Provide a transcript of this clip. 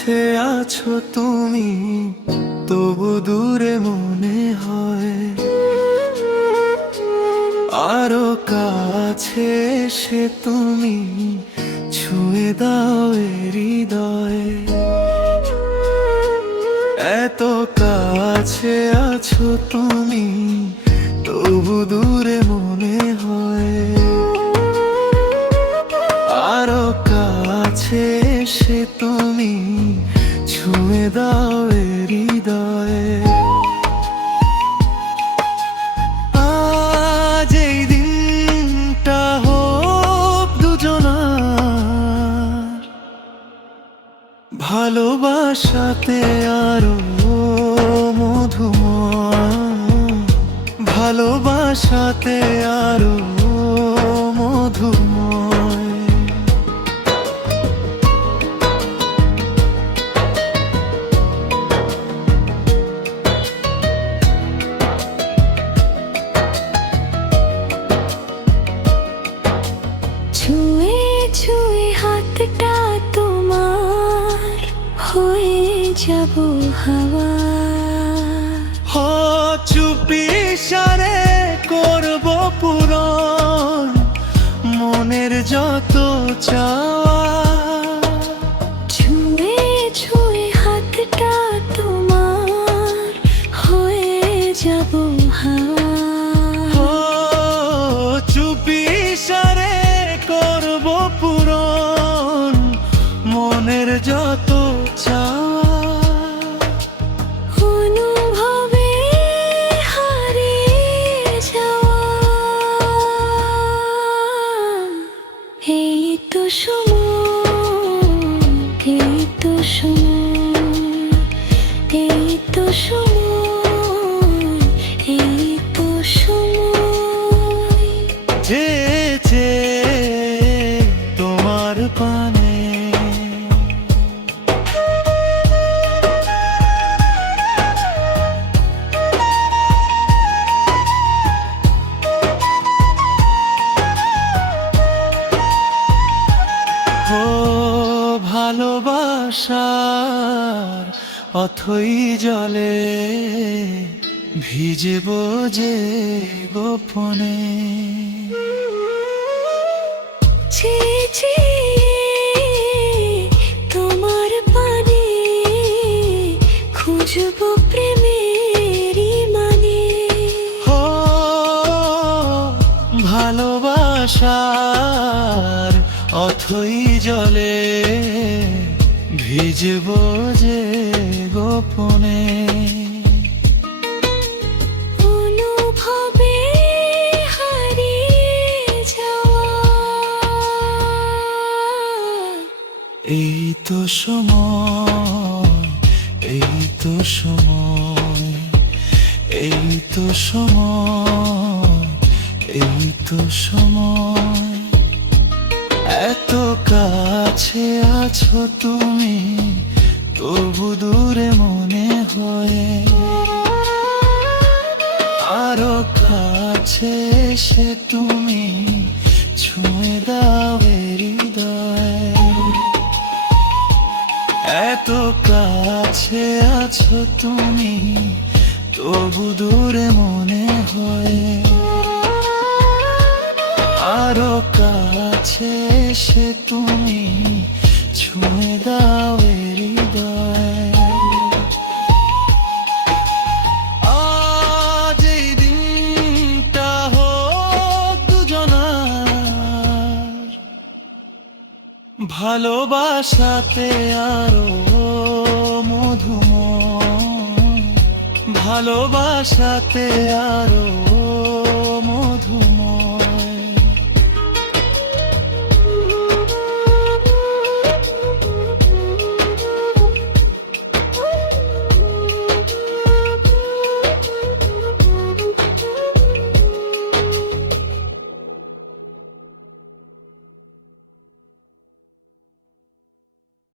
কাছে আছো তুমি, তবু দূরে মনে হয়। আরও কাছে সে তুমি, ছুঁয়ে দাও হৃদয়। এত কাছে আছো তুমি, তবু দূরে মনে হয়। দাও ভালোবাসাতে আরও মধুময়। ভালোবাসাতে আরও মধুময়। ছুঁয়ে হাতটা তোমার হয়ে যাব হাওয়া। হ চুপি সারে করব পুরন মনের যত চাওয়া তো সময় এই তো সময় এই তো সময়। যে ভালোবাসার অথই জলে ভিজব যে গোপনে। ছি ছি তোমার পানে খুঁজব প্রেমেরই মানে। ও ভালোবাসার অথই জলে ভিজব যে গোপনে। এই তো সময় এই তো সময় এই তো সময় এই তো সময়। এত কাছে আছো তুমি, তবু দূরে মনে হয়। আরও কাছে সে তুমি, ছুঁয়ে দাও এত কাছে আছো তুমি, তবু দূরে মনে হয়। আরও কাছে সে তুমি ছুঁয়ে দাও হৃদয়। আজ এই ভালোবাসাতে আরও মধুম ভালোবাসাতে আরও